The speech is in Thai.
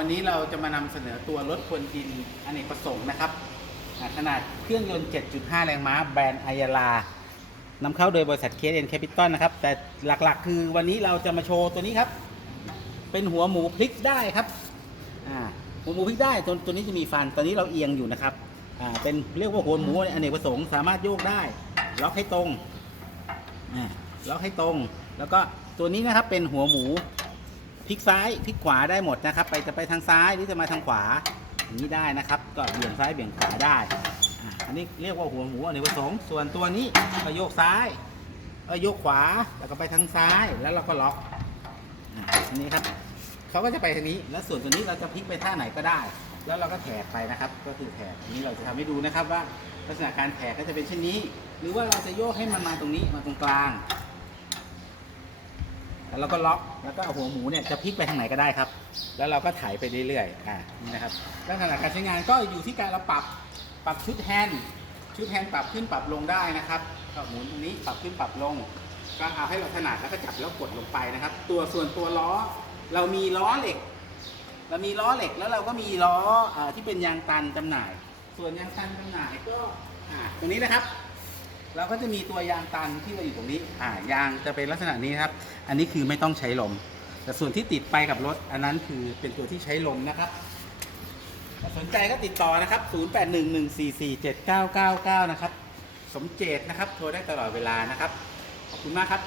วันนี้เราจะมานำเสนอตัวรถควนดินอเนกประสงค์นะครับ ขนาดเครื่องยนต์ 7.5 แรงม้าแบรนด์ไอยาลานำเข้าโดยบริษัทเคสเอ็นแคปิตอลนะครับ แต่หลักๆ คือวันนี้เราจะมาโชว์ตัวนี้ครับ เป็นหัวหมูพลิกได้ครับหัวหมูพลิกได้ตัวตัวนี้จะมีฟันตอนนี้เราเอียงอยู่นะครับเป็นเรียกว่าหัวหมูอเนกประสงค์สามารถโยกได้ ล็อกให้ตรงล็อกให้ตรง แล้วก็ตัวนี้นะครับเป็นหัวหมู พลิกซ้ายพลิกขวาได้หมดนะครับ ไปจะไปทางซ้ายหรือจะมาทางขวาอย่างนี้ได้นะครับ ก็เบี่ยงซ้ายเบี่ยงขวาได้อันนี้เรียกว่าหัวหมูอเนกประสงค์ส่วนตัวนี้ก็โยกซ้ายเออโยกขวาแล้วก็ไปทางซ้ายแล้วเราก็ล็อกอันนี้ครับเขาก็จะไปทางนี้ แล้วส่วนตัวนี้เราจะพลิกไปท่าไหนก็ได้ แล้วเราก็แถกไปนะครับ ก็คือแถกอันนี้เราจะทำให้ดูนะครับว่าลักษณะการแถกก็จะเป็นเช่นนี้ หรือว่าเราจะโยกให้มันมาตรงนี้มาตรงกลาง แล้วเราก็ล็อกแล้วก็เอาหัวหมูเนี่ยจะพลิกไปทางไหนก็ได้ครับ แล้วเราก็ถ่ายไปเรื่อยๆอ่านี่นะครับลักษณะการใช้งานก็อยู่ที่การเราปรับปรับชุดแฮนด์ชุดแฮนด์ปรับขึ้นปรับลงได้นะครับก็หมุนตรงนี้ปรับขึ้นปรับลง ก็เอาให้เราถนัดแล้วก็จับแล้วกดลงไปนะครับ ตัวส่วนตัวล้อ เรามีล้อเหล็ก เรามีล้อเหล็กแล้วเราก็มีล้ออาที่เป็นยางตันจำหน่าย ส่วนยางตันจำหน่ายก็อ่าตรงนี้นะครับ เราก็จะมีตัวยางตันที่เราอยู่ตรงนี้อ่ายางจะเป็นลักษณะนี้ครับ อันนี้คือไม่ต้องใช้ลม แต่ส่วนที่ติดไปกับรถ อันนั้นคือเป็นตัวที่ใช้ลมนะครับ สนใจก็ติดต่อนะครับ 0811447999 นะครับ สมเจตนะครับ โทรได้ตลอดเวลานะครับ ขอบคุณมากครับ